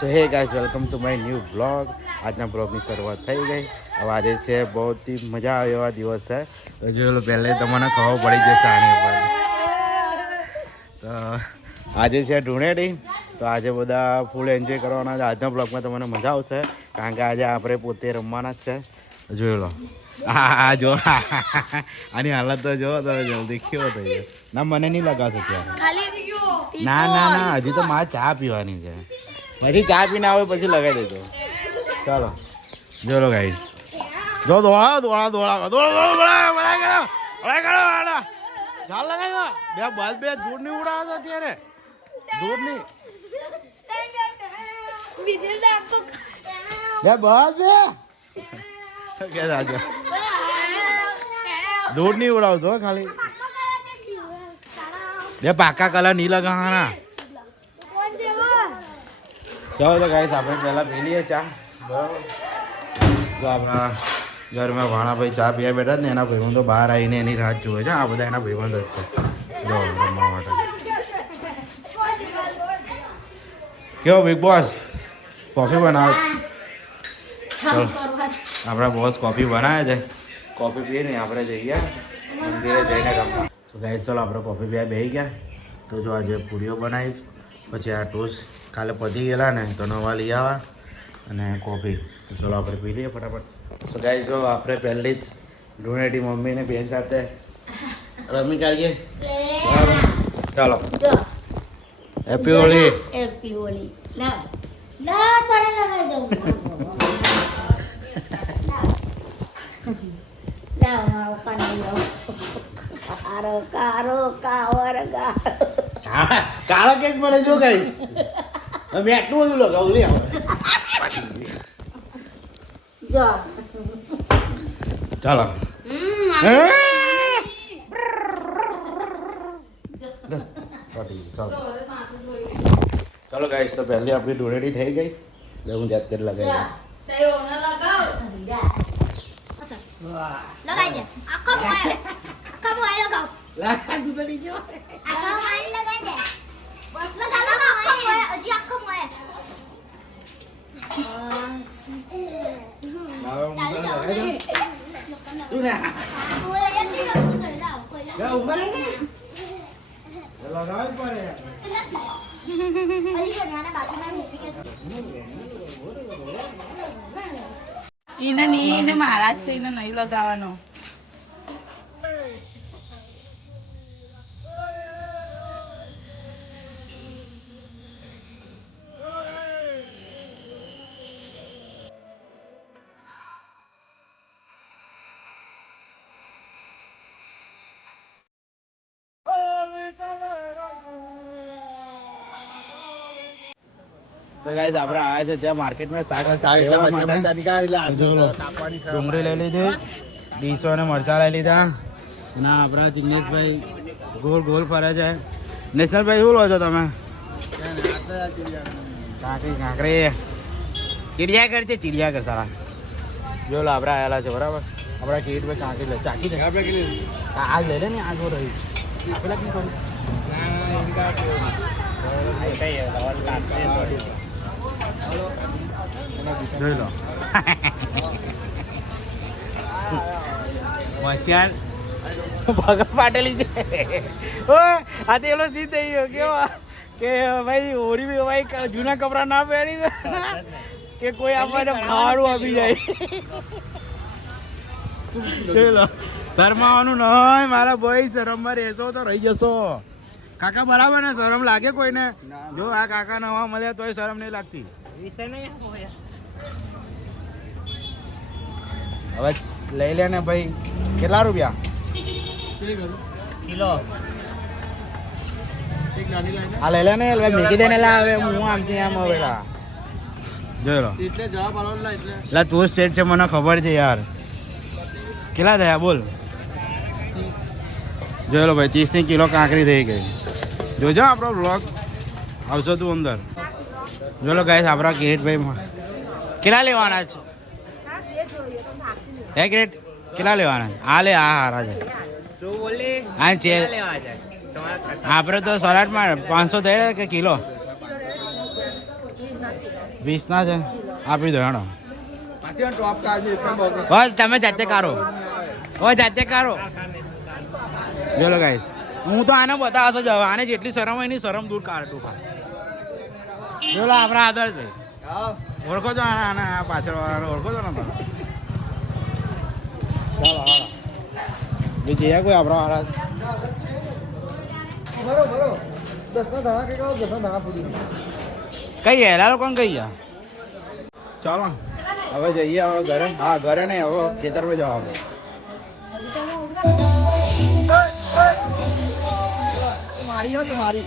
સો હે guys welcome to my new blog. આજના બ્લોગની શરૂઆત થઈ ગઈ. હવે આજે છે બહુ મજા આવે એવા દિવસ છે. તો જો પહેલે તમને ખબર પડી જશે આની ઉપર. તો આજે છે ધૂળેટી. તો આજે બધા ફૂલ એન્જોય કરવાના છે. આજના બ્લોગમાં તમને મજા આવશે કારણ કે આજે આપણે પોતે રમવાના જ છે. જોઈ લો હા જો આની હાલત તો જો તમે જલ્દી કેવો થઈ ગયો. ના મને નહીં લગાવશો ત્યારે. ના ના ના હજી તો મારે ચા પીવાની છે. પછી ચા પીને આવે પછી લગાવી દેજો. ચાલો જો લો ગાઈસ જો દોડા દોડા દોડા દોડા દોડા કરો ચાલ લગાવી દો. બે બસ બે દૂર નહીં ઉડાવો અત્યારે દૂર નહીં બે બસ બે કે રાજો દૂર નહીં ઉડાવતો ખાલી બે પાકા કલર નહીં લગાવવાના. ચાલો તો ગાઈસ આપણે પહેલાં પી લઈએ ચા. બરાબર તો આપણા ઘરમાં ભાણાભાઈ ચા પીવા બેઠા જ ને એના ભાઈબંધ તો બહાર આવીને એની રાહ જુએ છે. આ બધા એના ભાઈબંધ જ છે જો રમવા માટે. કેવો બિગ બોસ કોફી બનાવે? ચલો આપણા બોસ કોફી બનાવે છે. કોફી પીને આપણે જઈએ મંદિરે જઈને રમવા. તો ગાઈસ ચલો આપણે કોફી પીવા બેસી ગયા. તો જો આજે પૂરીઓ બનાવીશ પછી આ ટોસ્ટ કાલે પતી ગયેલા ને તો નવા લઈ આવવા અને કોફી. તો ચલો આપણે પી લઈએ ફટાફટ. સો ગાઈસ જો આપણે પહેલી જ ધૂળેટી મમ્મીને બેન સાથે રમી કાઢીએ. ચાલો હેપી હોળી. હેપી હોળી. ના ના તને લગાઈ દઉં. લાવ મારો કાનો કારો કારો કાવર કાળો કેક મને જો ગાઈસ મેં આટલું બધું લગાવું લે જો ચાલો ચાલો ગાઈસ તો પહેલી આપણી ધૂળેટી થઈ ગઈ. હું જાતે જ લગાવી લગાઈ દે. આખો મોય લગાવ. લગા તું તો નીચે આખો મોય લગાઈ દે. બસ લગા આખો મોય હજી આખો મોય. તું ના લગાવી પડે. એને નહીં એને મહારાજ છે એને નહીં લગાવવાનો. તો ગાઈસ આપણે આવ્યા છે ત્યાં માર્કેટમાં ડુંગળી લઈ લીધી, ડીસો અને મરચાં લઈ લીધા. ના આપણા જિગ્નેશભાઈ ગોળ ગોળ ફરે છે. નેશનલભાઈ શું લો છો તમે? કાંકરી કાંકરી ચિડિયાઘર છે ચિડિયાઘર સારા. જો લો આપણે આવેલા છે બરાબર. આપણા કિરીટભાઈ કાંકરી લે ચાકી આજ લઈ લે ને આજ રહી આપેલા કઈ કરું જોઈ લો હોશિયાર ભગત પાટેલી છે. આ તો એલો સીધ થઈ ગયો કેવો કે ભાઈ હોળી બી ભાઈ જૂના કપડા ના પહેરી કે કોઈ આપણને ખાવાનું આપી જાય. જોઈ લો શરમાવાનું નહીં મારા ભાઈ. શરમમાં રહેશો તો રહી જશો. કાકા બરાબર ને શરમ લાગે કોઈને? જો આ કાકા નવા મળ્યા તોય શરમ નહીં લાગતી. હવે લઈ લે ને ભાઈ. કેટલા રૂપિયા કિલો? આ લઈ લે ને મૂકી દે ને. લા હવે હું આમથી આમ આવેલા જોઈ લો એટલે તું સ્ટેટ છે મને ખબર છે યાર. કેટલા થયા બોલ? જોઈ લો ભાઈ 30 કિલો કાંકરી થઈ ગઈ. જોજો આપણો બ્લોગ આવશો તું અંદર. જો લો ગાઈસ આપણા કિરીટભાઈ કેટલા લેવાના છે? હે કિરીટ કેટલા લેવાના? આ લે આ હારા છે. હા છે આપણે તો સલાડમાં 500 થયા કે કિલો? 20 ના છે આપી દો હેડો પાછી ટોપ કાઢી એકદમ બગડો. બસ તમે જાતે કાઢો ઓ જાતે કાઢો જોલો ગાઈસ હું તો આને બતાવતો જ આને જેટલી શરમ હોય એની શરમ દૂર કાઢું ખા જોલો આપણા આદર છે ઓળખો છો આને આ પાછળ વાળાને ઓળખો છો ને તમે ચાલો હાલો બીજી કોઈ આપણા વાળા બરો 10 ના ધાણા કઈ કાઢો 10 ના ધાણા પૂરી કઈ હેલા લોકો કઈ ગયા ચાલો હવે જઈએ હવે ઘરે હા ઘરે નહીં હવે ખેતરમાં જવાનું મારી હો તમારી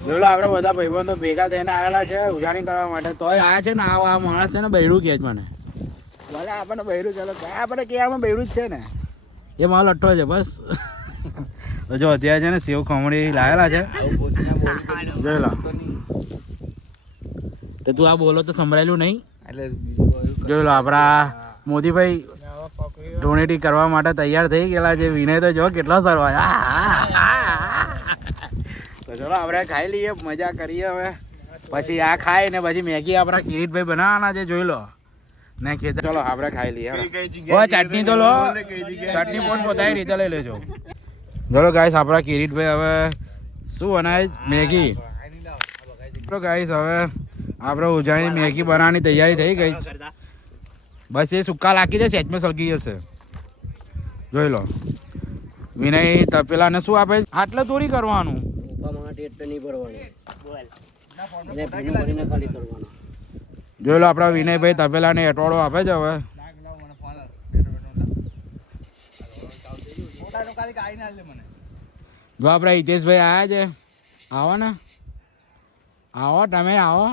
જોલો આપણે બધા ભાઈબંધો ભેગા થઈને આવેલા છે ઉજાણી કરવા માટે તોય આ છે ને આ માણસ છે ને બૈરું કહે જ મને ભલે આપણને બૈરું ચાલો આપણે કહેવામાં બૈરું જ છે ને એ મારો લઠ્ઠો છે બસ તો જો અત્યારે છે ને સેવ ખમણી લાવેલા છે જોઈ લો તો તું આ બોલો તો સંભળાયેલું નહીં એટલે જોઈ લો આપણા મોદીભાઈ ડોનેટી કરવા માટે તૈયાર થઈ ગયેલા છે વિનય તો જો કેટલો સરવા તો ચલો આપણે ખાઈ લઈએ મજા કરીએ હવે પછી આ ખાઈ ને પછી મેગી આપણા કિરીટભાઈ બનાવવાના છે જોઈ લો ને ખેતર ચલો આપણે ખાઈ લઈએ ઓ ચટણી તો લો ચટણી પણ પોતાની રીતે લઈ લેજો ચલો ગાઈસ આપણા કિરીટભાઈ હવે શું બનાવે મેગી ચલો ગાઈસ હવે આપણે ઉજાણી મેગી બનાવવાની તૈયારી થઈ ગઈ બસ એ સુક્કા લાગી જશે સેજમાં સળગી જશે જોઈ લો વિનય તપેલાને શું આપે આટલે થોડી કરવાનું જોઈ લો આપણા વિનયભાઈ તપેલાને એટવાડો આપે છે હવે જો આપણા હિતેશભાઈ આવ્યા છે આવો ને આવો તમે આવો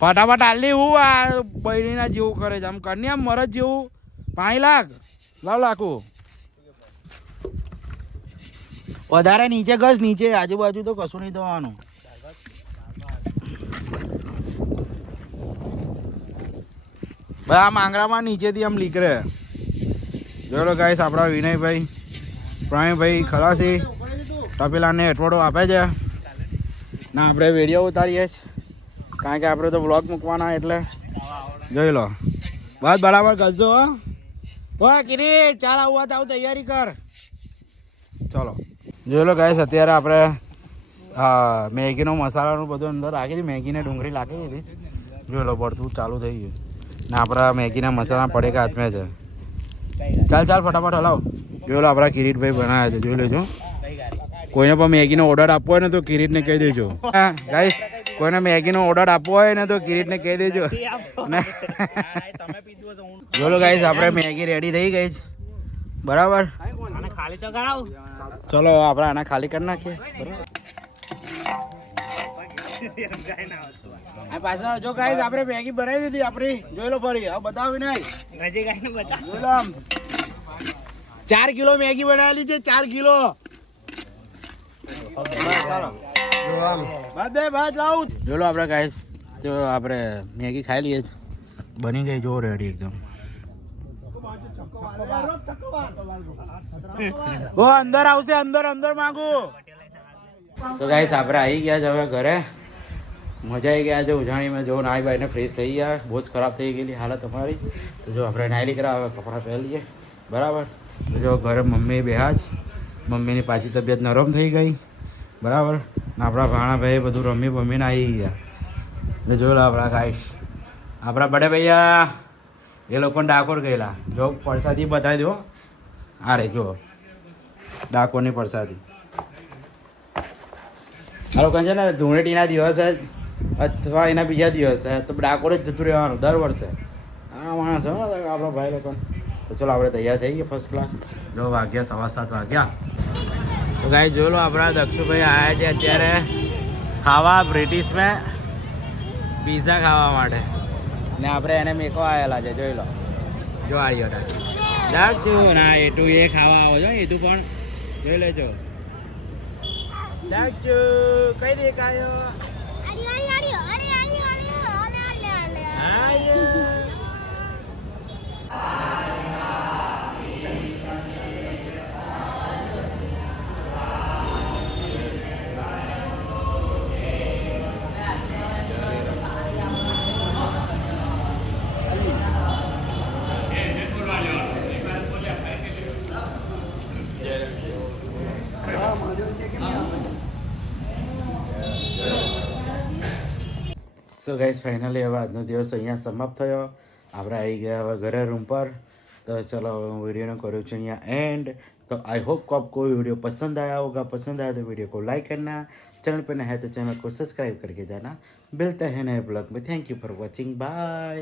ફટાફટ હાલી હું આ બૈરીના જેવું કરે છે આમ કરની આમ મરજ જેવું પાણી લાગ લાવ લાખું વધારે નીચે ઘસ નીચે આજુબાજુ તો કશું નહીં થવાનું ભાઈ આ માંગરામાં નીચેથી આમ લીકરે જોડો ગાઈસ આપણા વિનયભાઈ પ્રવીણભાઈ ખલાસી તપેલાને અઠવાડો આપે છે ના આપણે વિડીયો ઉતારીએ જ કારણ કે આપણે તો વ્લોગ મૂકવાના એટલે જોઈ લો બસ બરાબર કરજો હો કિરીટ ચાલ આવું આવું તૈયારી કર ચલો જોઈ લો ગાઈસ અત્યારે આપણે હા મેગીનો મસાલાનું બધું અંદર રાખી દીધી મેગીને ડુંગળી રાખી દીધી જોઈ લો ભરતું ચાલુ થઈ ગયું ને આપણા મેગીના મસાલા પડેકા હાથમાં છે ચાલ ચાલ ફટાફટ હલાવ જોઈ લો આપણા કિરીટભાઈ બનાવ્યા છે જોઈ લેજો કોઈને પણ મેગીનો ઓર્ડર આપવો હોય ને તો કિરીટને કહી દેજો હા ગાઈસ કોઈને મેગીનો ઓર્ડર આપવો હોય ને તો કિરીટને કહી દેજો જોઈ લો ગાઈસ આપણે મેગી રેડી થઈ ગઈ છે બરાબર ખાલી તો કરાવ ચલો આપણે આના ખાલી કરી નાખીએ પાછા જો ગાઈસ આપણે મેગી બનાવી દીધી આપણી જોઈ લો ફરી હવે બતાવી નહીં નજીક આવીને બતા જોઈ લો આમ 4 કિલો મેગી બનાવેલી છે 4 કિલો જોલો આપણે ગાઈસ આપણે મેગી ખાઈ લઈએ બની ગઈ જો રેડી એકદમ ઓ અંદર આવશે અંદર અંદર માંગુ તો ગાઈસ આપણે આવી ગયા છે હવે ઘરે મજા આવી ગયા છે ઉજાણીમાં જો નાઈ બાઈને ફ્રેશ થઈ ગયા બહુ જ ખરાબ થઈ ગયેલી હાલત અમારી તો જો આપણે નાઈ કરા હવે કપડાં પહેરી લઈએ બરાબર તો જો ઘરે મમ્મી બેહા જ મમ્મીની પાછી તબિયત નરમ થઈ ગઈ બરાબર ને આપણા ભાણાભાઈ બધું રમી બમીને આવી ગયા ને જોઈ લો આપણા ગાઈસ આપણા બડે ભૈયા એ લોકોને ડાકોર ગયેલા જો પરસાદી બતાવી દો આ રે જો ડાકોરની પરસાદી આ લોકો છે ને ધૂળેટીના દિવસે અથવા એના બીજા દિવસે તો ડાકોર જ જતું રહેવાનું દર વર્ષે આ માણસ હો આપણો ભાઈ લોકો તો ચલો આપણે તૈયાર થઈ ગયા ફર્સ્ટ ક્લાસ. જો વાગ્યા 7:15 વાગ્યા. તો ગાઈ જો લો આપણા દક્ષુભાઈ આવ્યા છે અત્યારે ખાવા બ્રિટિશમાં પિઝા ખાવા માટે ને આપણે એને મેકો આવેલા છે જોઈ લો. જો આવ્યો દક્ષુ ના એટું એ ખાવા આવો છો એ તું પણ જોઈ લેજો. દક્ષુ કઈ દેખાયો સો ગાઈઝ ફાઇનલી હવે આજનો દિવસ અહીંયા સમાપ્ત થયો. આપણે આવી ગયા હવે ઘરે રૂમ પર. तो चलो वीडियो करूँ यहाँ एंड. तो आई होप को आपको वीडियो पसंद आया होगा. पसंद आया तो वीडियो को लाइक करना. चैनल पर नया है तो चैनल को सब्सक्राइब करके जाना. मिलते हैं नए ब्लॉग में. Thank you for watching. Bye.